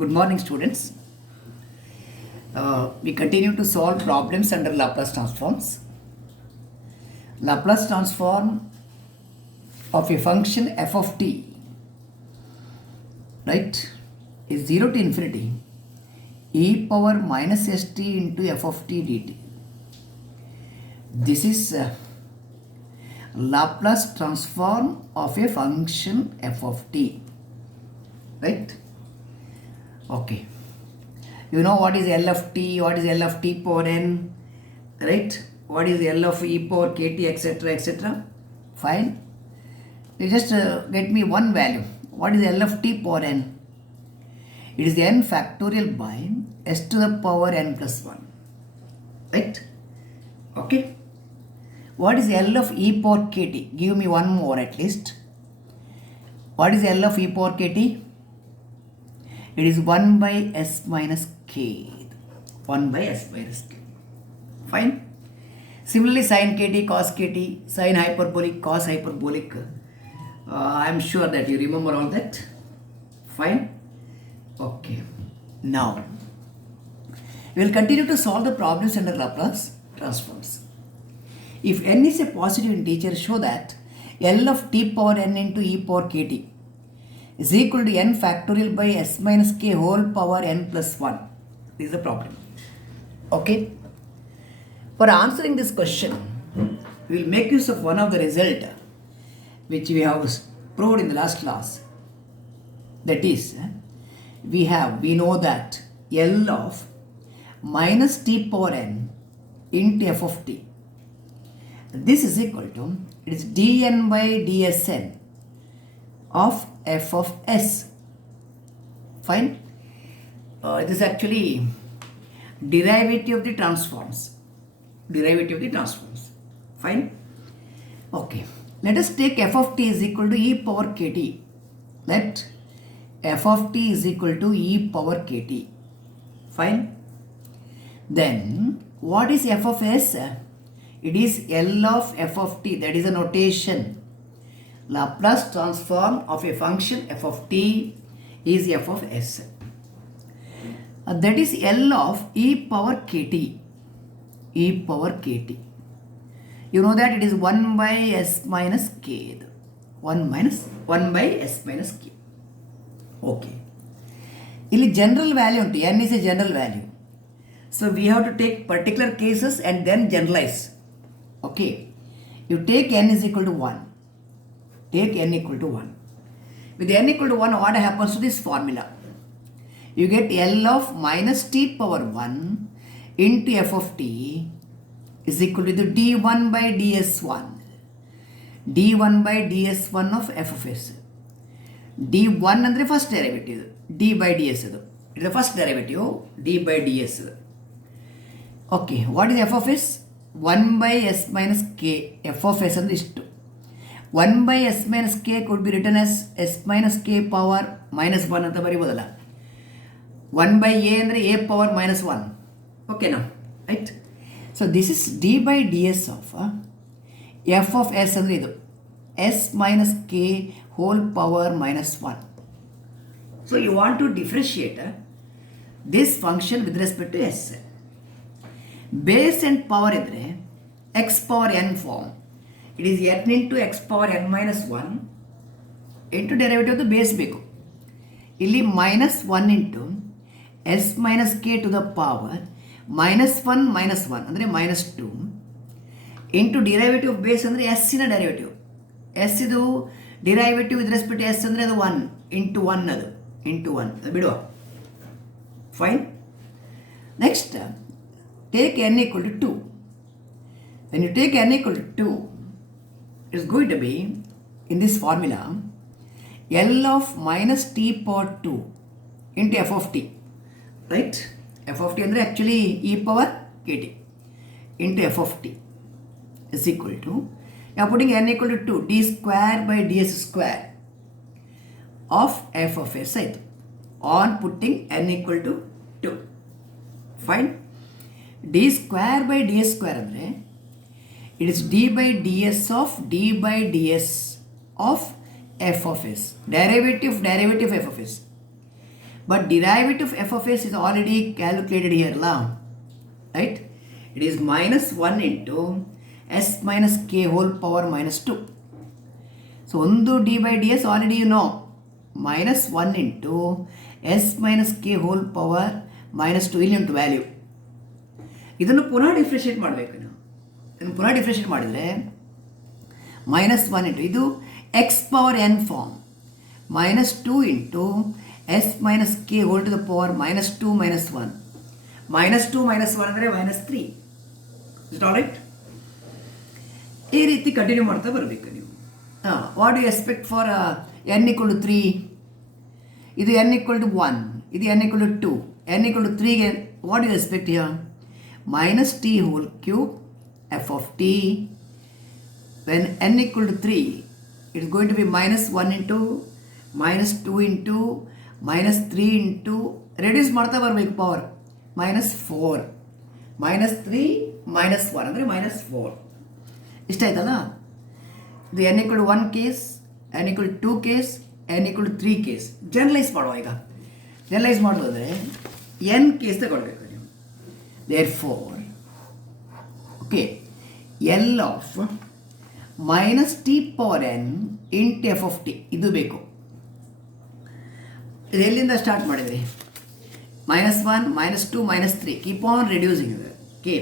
Good morning, students. We continue to solve problems under Laplace transforms. Laplace transform of a function f of t, right, is 0 to infinity e power minus st into f of t dt. This is Laplace transform of a function f of t, right? Okay. You know what is L of t, what is L of t power n, right? What is L of e power kt, etc., etc. Fine. You just get me one value. What is L of t power n? It is n factorial by s to the power n plus 1. Right? Okay. What is L of e power kt? Give me one more at least. What is L of e power kt? It is 1 by s minus k. 1 by s minus k. Fine. Similarly, sin kt, cos kt, sin hyperbolic, cos hyperbolic. I am sure that you remember all that. Fine. Okay. Now, we will continue to solve the problems under Laplace transforms. If n is a positive integer, show that L of t power n into e power kt is equal to n factorial by s minus k whole power n plus 1. This is the problem. Okay. For answering this question, we will make use of one of the result which we have proved in the last class. That is, we know that L of minus t power n into f of t. This is equal to, it is dn by dsn of f of s. Fine. It is actually derivative of the transforms. Fine. Okay. Let us take f of t is equal to e power kt. Let f of t is equal to e power kt. Fine. Then what is f of s? It is L of f of t. That is a notation. Laplace transform of a function f of t is f of s. That is L of e power kt. E power kt. You know that it is 1 by s minus k. 1 by s minus k. Okay. ಇಲ್ಲಿ general value unto n is a general value. So we have to take particular cases and then generalize. Okay. You take n is equal to 1. Take n equal to 1. With n equal to 1, what happens to this formula? You get L of minus t power 1 into f of t is equal to the d1 by ds1. d1 by ds1 of f of s. d1 ಅಂದರೆ first derivative. d by ds ಅದು. It is the first derivative. d by ds. Okay. What is f of s? 1 by s minus k. f of s ಅಂದರೆ ಇಷ್ಟು. 1 by s minus k could be written as s minus k power minus 1 ಅಂತ ಬರೀಬೋದಲ್ಲ. 1 by a ಅಂದರೆ a power minus 1. Okay now, right? So this is d by ds of f of s ಅಂದರೆ ಇದು s minus k whole power minus 1. So you want to differentiate this function with respect to s. Base and power ಇದ್ರೆ x power n form. It is n into x power n minus 1 into derivative of the base ಬೇಕು. ಇಲ್ಲಿ minus 1 into s minus k to the power minus 1 ಅಂದರೆ minus 2 into derivative of base ಅಂದರೆ s ನ derivative. s ಇದು derivative with respect to s ಅಂದರೆ ಅದು 1 into 1 ಅದು ಬಿಡುವ. Fine. Next, take n equal to 2. When you take n equal to 2, it is going to be in this formula L of minus t power 2 into f of t. Right? f of t ಅಂದರೆ actually e power kt into f of t is equal to, you are putting n equal to 2 d square by ds square of f of s ಆಯಿತು. On putting n equal to 2. Fine. d square by ds square ಅಂದರೆ it is d by ds of d by ds of f of s. Derivative f of s. But derivative of f of s is already calculated here, right? It is minus 1 into s minus k whole power minus 2. So, 1 d by ds already you know. Minus 1 into s minus k whole power minus 2 ಇಲ್ಲಿ ಉಂಟು value. ಇದನ್ನು ಪುನಃ differentiate ಮಾಡಬೇಕು ನಾವು. ಇದನ್ನು ಪುನಃ differentiate ಮಾಡಿದರೆ minus 1 into ಇದು x power n form minus 2 into s minus k whole to the power minus 2 minus 1. minus 2 minus 1 ಅಂದರೆ minus 3. Is it alright? ಈ ರೀತಿ ಕಂಟಿನ್ಯೂ ಮಾಡ್ತಾ ಬರಬೇಕು ನೀವು. What you expect for n equal to 3? ಇದು n equal to 1, ಇದು n equal to 2, n equal to 3ಗೆ what you expect here? minus t whole cube f of t. When n equal to 3, it is going to be minus 1 into minus 2 into minus 3 into reduce ಮಾಡ್ತಾ ಬರಬೇಕು power minus 4 minus 3 minus 1 ಅಂದರೆ minus 4. ಇಷ್ಟ ಆಯ್ತಲ್ಲ? ಇದು n equal to 1 case, n equal to 2 case, n equal to 3 case. Generalise ಮಾಡುವ. ಈಗ generalise ಮಾಡೋದಾದರೆ n case ತಗೊಳ್ಬೇಕು ನೀವು. therefore okay, L of minus t power n into f of t ಇದು ಬೇಕು. ಇದು ಎಲ್ಲಿಂದ ಸ್ಟಾರ್ಟ್ ಮಾಡಿದ್ರಿ? minus 1, minus 2, minus 3. Keep on reducing it. Okay.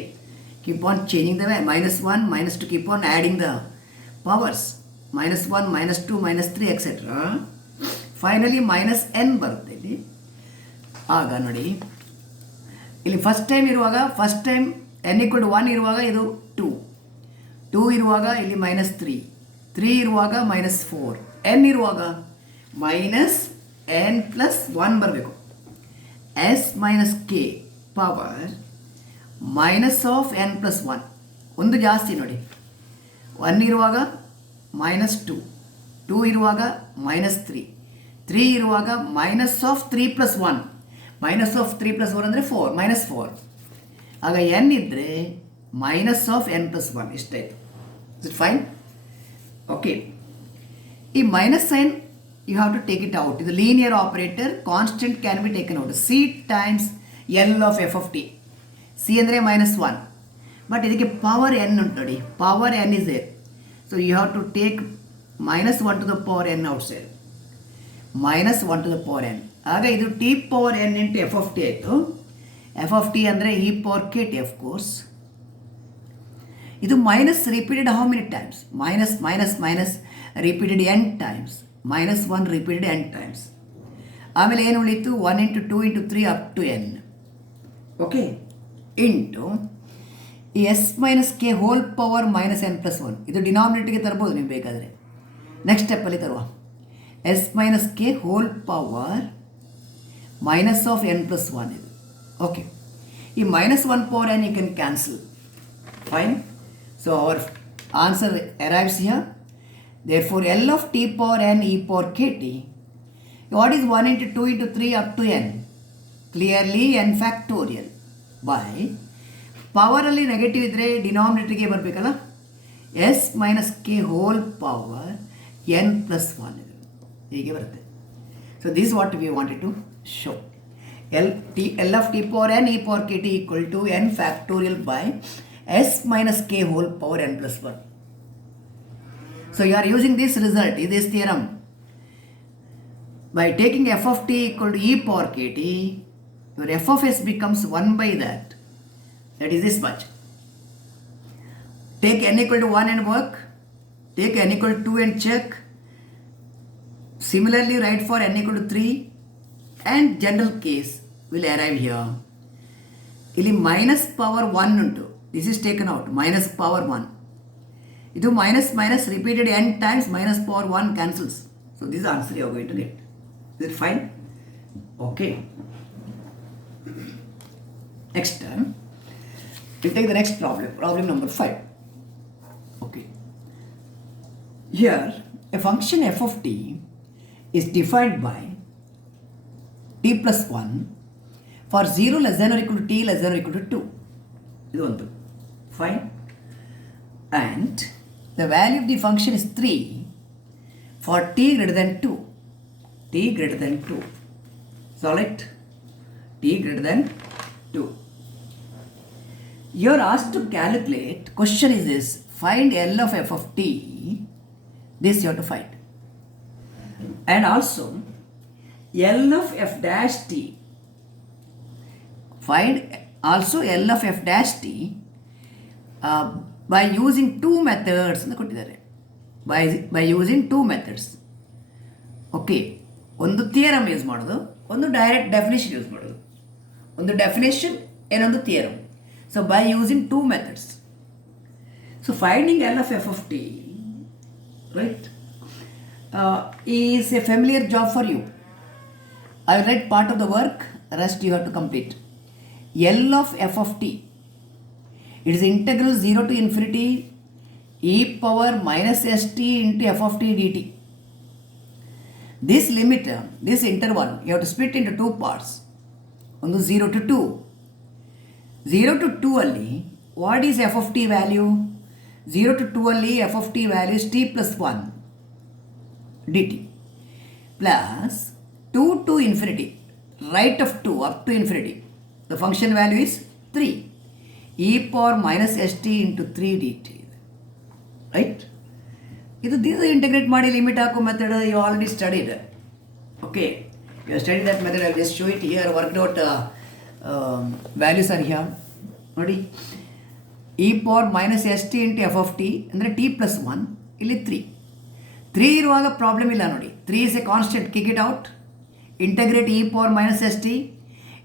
Keep on changing the way. minus 1, minus 2. Keep on adding the powers. minus 1, minus 2, minus 3, etc. Finally, minus n ಬರುತ್ತೆ ಇಲ್ಲಿ. ಆಗ ನೋಡಿ ಇಲ್ಲಿ ಫಸ್ಟ್ ಟೈಮ್ ಇರುವಾಗ first time n equal to 1 ಇರುವಾಗ ಇದು 2, 2 ಇರುವಾಗ ಇಲ್ಲಿ minus 3, 3 ಇರುವಾಗ minus 4, n ಇರುವಾಗ minus n plus 1 ಬರಬೇಕು. s minus k power minus of n plus 1. ಒಂದು ಜಾಸ್ತಿ ನೋಡಿ. 1 ಇರುವಾಗ minus 2, 2 ಇರುವಾಗ minus 3, 3 ಇರುವಾಗ minus of 3 plus 1. minus of 3 plus 1 ಅಂದರೆ 4, minus 4. ಆಗ n ಇದ್ದರೆ minus of n plus 1 ಇಷ್ಟಾಯಿತು. Is it fine? ಓಕೆ. ಈ minus sign you have to take it out. The linear operator constant can be taken out. C times L of f of t. C ಅಂದರೆ minus 1. But ಇದಕ್ಕೆ power n ಉಂಟು ನೋಡಿ. Power n is there. So you have to take minus 1 to the power n outside. minus 1 to the power n. ಆಗ ಇದು t power n into f of t ಆಯಿತು. f of t ಅಂದರೆ e power kt of course. ಇದು minus repeated how many times? Minus minus minus repeated n times. minus 1 repeated n times. ಆಮೇಲೆ ಏನು ಉಳಿತು? 1 into 2 into 3 up to n. Okay. Into ಈ S minus K whole power minus n plus 1. ಇದು ಡಿನಾಮಿನೇಟರ್ಗೆ ತರ್ಬೋದು ನೀವು ಬೇಕಾದರೆ. Next ಸ್ಟೆಪ್ಪಲ್ಲಿ ತರುವ s minus K whole power minus of n plus 1 ಇದು. ಓಕೆ. ಈ minus 1 power n you can cancel. Fine. So our answer arrives here. Therefore, L of t power n e power kt. What is 1 into 2 into 3 up to n? Clearly n factorial by power ಅಲ್ಲಿ negative ಇದ್ದರೆ ಡಿನಾಮಿನೇಟರ್ಗೆ ಬರಬೇಕಲ್ಲ. S minus K whole power n plus 1 ಇದು ಹೀಗೆ ಬರುತ್ತೆ. So this what we wanted to show. L of t power n e power kt equal to n factorial by s minus k whole power n plus 1. So you are using this result, this theorem. By taking f of t equal to e power kt, your f of s becomes 1 by that. That is this much. Take n equal to 1 and work. Take n equal to 2 and check. Similarly, write for n equal to 3 and general case will arrive here. ಇಲ್ಲಿ minus power 1 ಉಂಟು. This is taken out. Minus power 1. ಇದು minus minus repeated n times minus power 1 cancels. So this is the answer you are going to get. Is it fine? Okay. Next time, we take the next problem. Problem number 5. Okay. Here, a function f of t is defined by t plus 1 for 0 less than or equal to t less than or equal to 2. ಇದು ಒಂದು. Fine. And the value of the function is 3 for t greater than 2. T greater than 2. Solve it. T greater than 2. You are asked to calculate, question is this, find L of f of t, this you have to find. And also, L of f dash t, find also L of f dash t by using two methods. By using two methods. Okay. ಒಂದು theorem use ಮಾಡೋದು, ಒಂದು direct definition use ಮಾಡೋದು. ಒಂದು definition ಇನ್ನೊಂದು theorem. So by using two methods. So finding L of f of T, right, is a familiar job for you. I will write part of the work, rest you have to complete. L of f of t, it is integral 0 to infinity e power minus st into f of t dt. This limit, this interval, you have to split into two parts. One 0 to 2. 0 to 2 ಅಲ್ಲಿ, what is f of t value? 0 to 2 ಅಲ್ಲಿ f of t value is t plus 1 dt plus 2 to infinity, right of 2 up to infinity. The function value is 3 e power minus st into 3 dt. Right? This integrate ಮಾಡಿ limit ಹಾಕೋ method you already studied. Okay, you have studied that method. I will just show it here. Worked out values are here. ನೋಡಿ, e power minus st into f of t ಅಂದರೆ t plus 1, ಇಲ್ಲಿ 3 ಇರುವಾಗ problem ಇಲ್ಲ ನೋಡಿ. 3 is a constant, kick it out. Integrate e power minus st,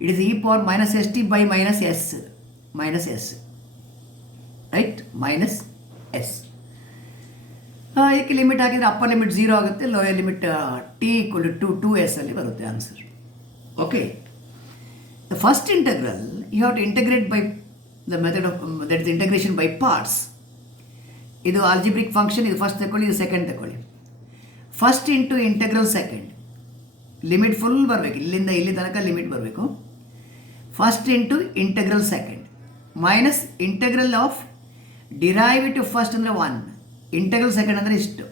it is e power minus st by minus s, right, minus s. ಇದಕ್ಕೆ limit ಹಾಕಿದರೆ upper limit 0 ಆಗುತ್ತೆ, lower limit t equal to 2s ಅಲ್ಲಿ ಬರುತ್ತೆ answer. Okay, the first integral you have to integrate by the method of that is integration by parts. ಇದು algebraic function, ಇದು first ತಗೊಳ್ಳಿ, ಇದು second ತಗೊಳ್ಳಿ. First into integral second, limit full ಬರಬೇಕು, ಇಲ್ಲಿಂದ ಇಲ್ಲಿ ತನಕ ಲಿಮಿಟ್ ಬರಬೇಕು. First into integral second minus integral of derivative first ಅಂದರೆ 1, ಇಂಟಗ್ರಲ್ ಸೆಕೆಂಡ್ ಅಂದರೆ ಇಷ್ಟು.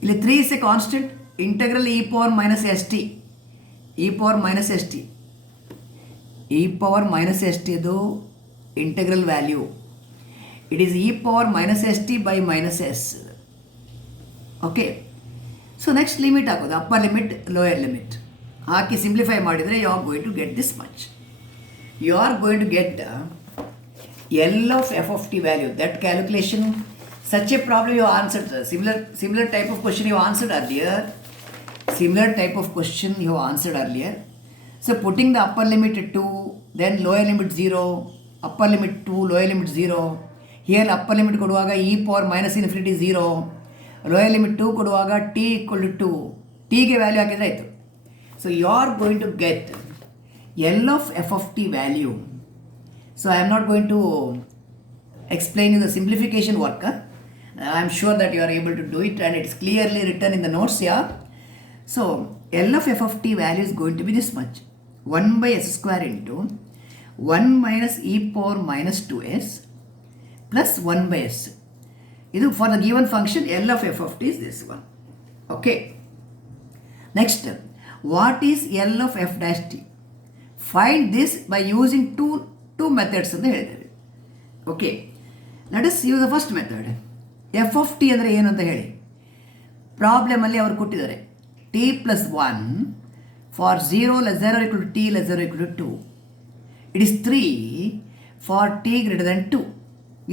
ಇಲ್ಲಿ 3 is a constant. Integral e power minus s t, e power minus s t, e power minus s t ಇದು integral value. It is e power minus s t by minus s. Okay, so next limit ಹಾಕೋದು, upper limit lower limit ಹಾಕಿ simplify ಮಾಡಿದರೆ you are going to get this much. You are going to get L of f of t value. That calculation, such a problem you answered. Similar type of question you answered earlier. So putting the upper limit at 2, then lower limit 0, upper limit 2, lower limit 0. Here upper limit ಕೊಡುವಾಗ e power minus infinity 0, lower limit 2 ಕೊಡುವಾಗ t equal to 2, t ಗೆ value ಹಾಕಿದ್ರೆ ಆಯಿತು. So you are going to get L of f of t value. So I am not going to explain in the simplification work. I am sure that you are able to do it, and it's clearly written in the notes here. So L of f of t value is going to be this much, 1 by s square into 1 minus e power minus 2s plus 1 by s. For the given function L of f of t is this one. Okay. Next, what is L of f dash t? Find this by using two methods ಅಂತ ಹೇಳಿದ್ದೇವೆ. Okay, let us use the first method. F of T ಅಂದರೆ ಏನು ಅಂತ ಹೇಳಿ. ಪ್ರಾಬ್ಲಮಲ್ಲಿ ಅವರು ಕೊಟ್ಟಿದ್ದಾರೆ T plus 1 for 0 less than or equal to T less than or equal to 2. It is 3 for T greater than 2.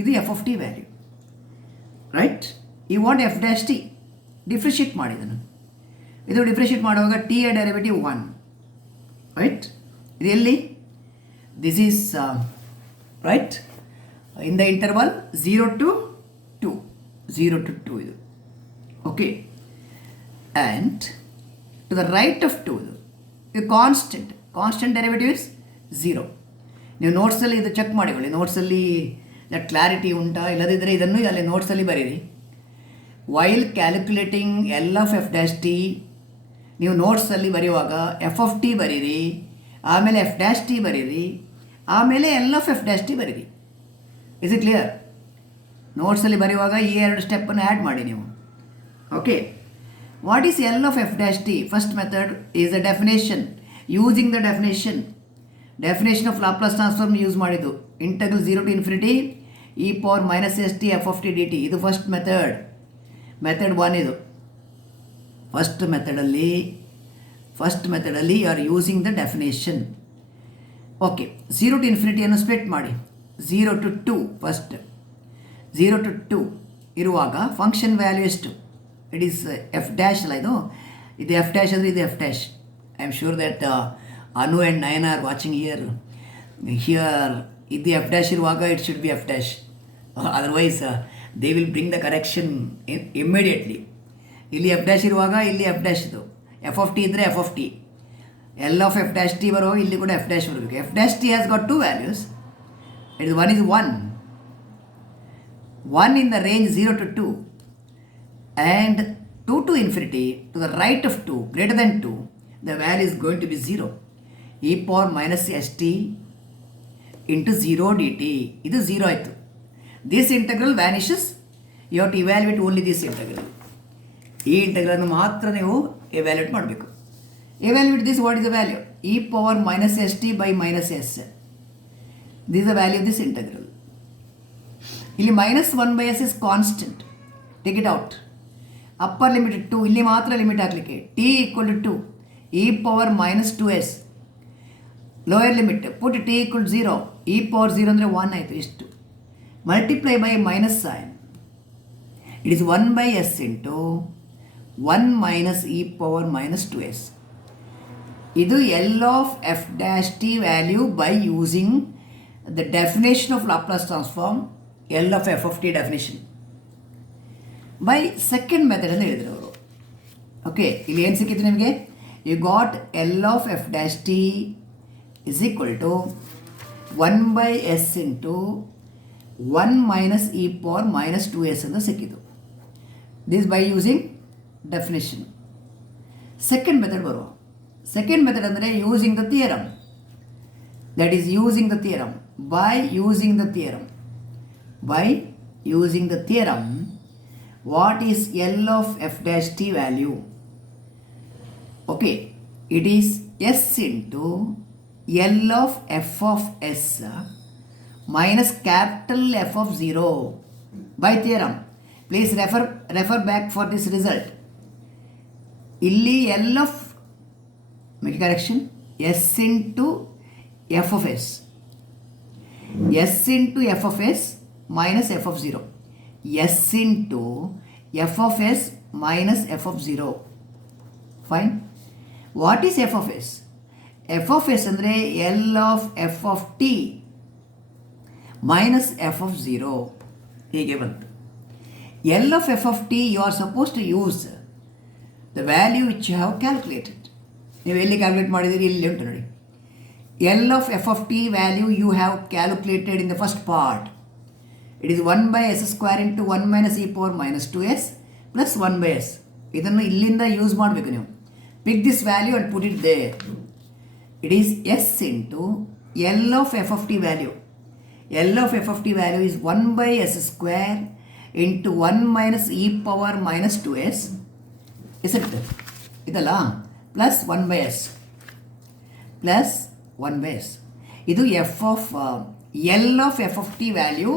ಇದು F of T value, right. ಈ what F dash T differentiate ಮಾಡಿದನು. ಇದು ಡಿಫ್ರೆನ್ಷಿಯೇಟ್ ಮಾಡುವಾಗ T ಯ derivative 1, right. ಇದು ಎಲ್ಲಿ? This is right in the interval 0 to 2, 0 to 2 ಇದು. Okay, and to the right of 2 ಇದು constant derivative is 0. ನೀವು ನೋಟ್ಸಲ್ಲಿ ಇದು ಚೆಕ್ ಮಾಡಿಕೊಳ್ಳಿ, ನೋಟ್ಸಲ್ಲಿ ದಟ್ ಕ್ಲಾರಿಟಿ ಉಂಟಾ, ಇಲ್ಲದಿದ್ದರೆ ಇದನ್ನು ಅಲ್ಲಿ ನೋಟ್ಸಲ್ಲಿ ಬರೀರಿ. While calculating L of F dash T, ನೀವು ನೋಟ್ಸಲ್ಲಿ ಬರೆಯುವಾಗ ಎಫ್ ಆಫ್ ಟಿ ಬರೀರಿ, ಆಮೇಲೆ ಎಫ್ ಡ್ಯಾಶ್ ಟಿ ಬರೀರಿ, ಆಮೇಲೆ L of F dash T ಬರೀರಿ. Is it clear? ನೋಟ್ಸಲ್ಲಿ ಬರೆಯುವಾಗ ಈ 2 ಸ್ಟೆಪ್ಪನ್ನು ಆ್ಯಡ್ ಮಾಡಿ ನೀವು. Okay, What is L of f dash t? First method is a definition. Using the definition of Laplace transform use ಮಾಡಿದ್ದು integral 0 to infinity e power minus st f of t dt. ಇದು first method 1 ಇದು. ಫಸ್ಟ್ ಮೆಥಡಲ್ಲಿ you are using the definition. Okay, 0 to ಇನ್ಫಿನಿಟಿಯನ್ನು split ಮಾಡಿ. 0 to 2 first 0 to 2 ಇರುವಾಗ function value ಎಷ್ಟು? It is F dash ಅಲ್ಲ, ಇದು ಎಫ್ ಡ್ಯಾಶ್ ಅಂದರೆ ಇದು F dash. I am sure that Anu and Nayan are watching here ಇದು ಎಫ್ ಡ್ಯಾಶ್ ಇರುವಾಗ it should be F dash, otherwise they will bring the correction immediately. ಇಲ್ಲಿ F dash ಇರುವಾಗ ಇಲ್ಲಿ F dash ಇದು ಎಫ್ ಆಫ್ ಟಿ ಇದ್ದರೆ F of t, L of F dash T ಬರುವಾಗ ಇಲ್ಲಿ ಕೂಡ ಎಫ್ ಡ್ಯಾಶ್ ಬರಬೇಕು. F dash T has got 2 values. It is one in the range 0 to 2 and 2 to infinity to the right of 2 greater than 2, the value is going to be 0. e power minus st into 0 dt. ಇದು 0 ಆಯಿತು. This integral vanishes. You have to evaluate only this integral. ಈ ಇಂಟೆಗ್ರಲ್ನ ಮಾತ್ರ ನೀವು evaluate ಮಾಡಬೇಕು. Evaluate this, what is the value? e power minus st by minus s. This is the value of this integral. ಇಲ್ಲಿ minus 1 by s is constant. Take it out. Upper limit 2, ಇಲ್ಲಿ ಮಾತ್ರ limit ಹಾಕಲಿಕ್ಕೆ. t equal to 2 e power minus 2s. Lower limit put t equal to 0, e power 0 ಅಂದರೆ 1 ಆಯಿತು. ಇಷ್ಟು multiply by minus sign. It is 1 by s into 1 minus e power minus 2s. ಇದು L of F dash t value by using the definition of Laplace transform, L of f of t definition by second method ಅಂತ ಹೇಳಿದ್ರು ಅವರು. Okay, ಇಲ್ಲಿ ಏನು ಸಿಕ್ಕಿತ್ತು ನಿಮಗೆ? You got L of F dash t is equal to 1 by s into 1 minus e power minus 2s ಅಂತ ಸಿಕ್ಕಿತು. This by using definition. Second method ಬರುವ. ಸೆಕೆಂಡ್ ಮೆಥಡ್ ಅಂದರೆ using the theorem. That is using the theorem. By using the theorem, what is L of f dash t value? Okay, it is s into L of f of s minus capital F of 0 by theorem. Please refer back for this result. Illi L of, make correction, s into f of s minus f of 0. S into f of s minus f of 0. Fine. What is f of s? f of s ಅಂದರೆ L of f of t minus f of 0. ಹೀಗೆ ಬಂತು. L of f of t you are supposed to use the value which you have calculated. ನೀವು ಎಲ್ಲಿ calculate ಮಾಡಿದ್ದೀರಿ? ಇಲ್ಲಿ ಉಂಟು ನೋಡಿ. L of f of t value you have calculated in the first part. It is 1 by s square into 1 minus e power minus 2s plus 1 by s. ಇದನ್ನು ಇಲ್ಲಿಂದ use ಮಾಡಬೇಕು ನೀವು. Pick this value and put it there. It is s into L of f of t value. L of f of t value is 1 by s square into 1 minus e power minus 2s. ಇಸೆಟ್ ಇದಲ್ಲ, plus 1 by s plus 1 by s. ಇದು f of L of f of t value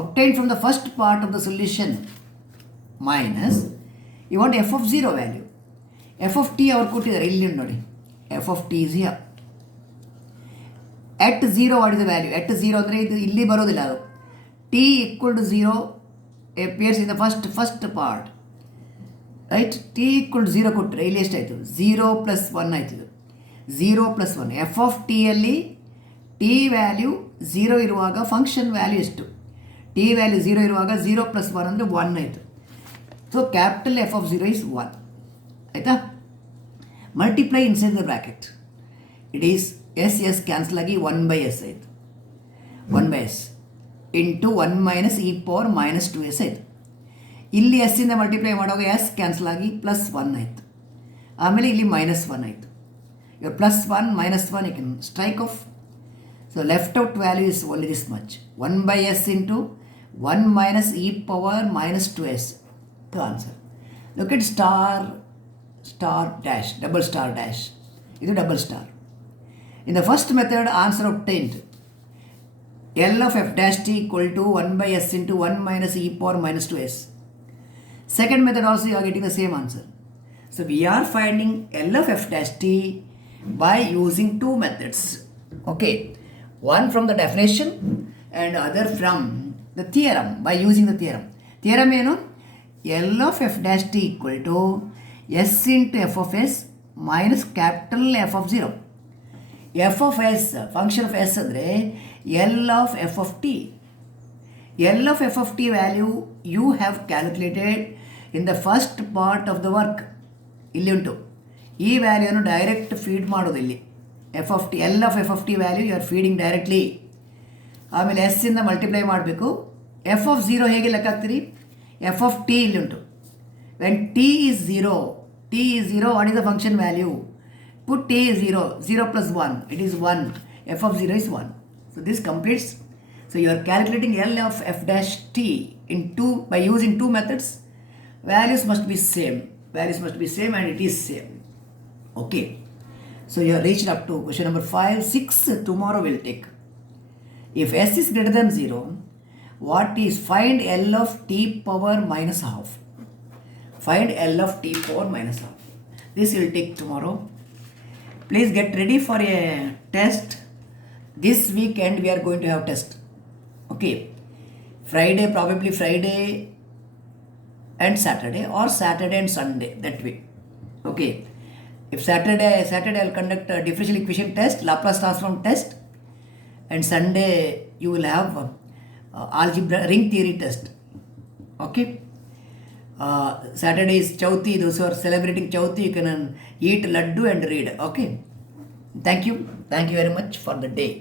obtained from the first part of the solution minus you want f of 0 value. f of t ಅವರು ಕೊಟ್ಟಿದ್ದಾರೆ, ಇಲ್ಲಿ ನೋಡಿ. f of t is here. at 0 what is the value? at 0 ಅಂದರೆ ಇದು ಇಲ್ಲಿ ಬರೋದಿಲ್ಲ. ಅದು t equal to 0 appears in the first part, right? t equal to 0 ಕೊಟ್ಟರೆ ಇಲ್ಲಿ ಎಷ್ಟಾಯಿತು? 0 plus 1 ಆಯ್ತು. ಇದು 0 plus 1. f of t ಅಲ್ಲಿ t ವ್ಯಾಲ್ಯೂ 0 ಇರುವಾಗ ಫಂಕ್ಷನ್ ವ್ಯಾಲ್ಯೂ ಎಷ್ಟು? t ವ್ಯಾಲ್ಯೂ 0 ಇರುವಾಗ 0 plus 1 ಅಂದರೆ 1 ಆಯಿತು. So capital F of 0 is 1. ಆಯಿತಾ? Multiply inside the bracket. It is s s cancel ಆಗಿ 1 by s ಆಯಿತು. 1 by s into 1 minus e power minus 2s ಆಯಿತು. ಇಲ್ಲಿ ಎಸ್ಸಿಂದ ಮಲ್ಟಿಪ್ಲೈ ಮಾಡುವಾಗ ಎಸ್ ಕ್ಯಾನ್ಸಲ್ ಆಗಿ ಪ್ಲಸ್ 1 ಆಯಿತು. ಆಮೇಲೆ ಇಲ್ಲಿ ಮೈನಸ್ 1 ಆಯಿತು. ಇವಾಗ plus 1 minus 1 you can strike off. So left out value is only this much. 1 by s into 1 minus e power minus 2s. The answer. Look at star star dash, double star dash. This is double star. In the first method, answer obtained. L of f dash t equal to 1 by s into 1 minus e power minus 2s. Second method also you are getting the same answer. So we are finding L of f dash t by using two methods. Okay, one from the definition and other from the theorem, by using the theorem. Theorem L of f dash t equal to s into f of s minus capital F of 0. F of s, function of s andre L of f of t. L of f of t value you have calculated in the first part of the work. ಇಲ್ಲಿ ಉಂಟು, ಈ ವ್ಯಾಲ್ಯೂನು direct feed ಮಾಡೋದು ಇಲ್ಲಿ. F of t, L of f of T value you are feeding directly. ಆಮೇಲೆ s ಇಂದ multiply ಮಾಡಬೇಕು. F of 0 ಹೇಗೆ ಲೆಕ್ಕ ಹಾಕ್ತೀರಿ? ಎಫ್ ಆಫ್ ಟಿ ಇಲ್ಲಿ ಉಂಟು. When t is 0, t is 0, what is the function value? Put t is 0, 0 plus 1, it is 1. F of 0 is 1. So this completes. So you are calculating L of f dash t in two, by using two methods. Values must be same. Values must be same and it is same. Okay. So you have reached up to question number 5. 6 tomorrow we'll take. If s is greater than 0, what is, find L of t power minus half. Find L of t power minus half. This we'll take tomorrow. Please get ready for a test. This weekend we are going to have test. Okay. Friday, probably Friday and Saturday, or Saturday and Sunday, that way. Okay. If Saturday I'll conduct a differential equation test, Laplace transform test, and Sunday you will have algebra ring theory test. Okay. Saturday is Chauthi. Those who are celebrating Chauthi, you can eat laddu and read. Okay. Thank you very much for the day.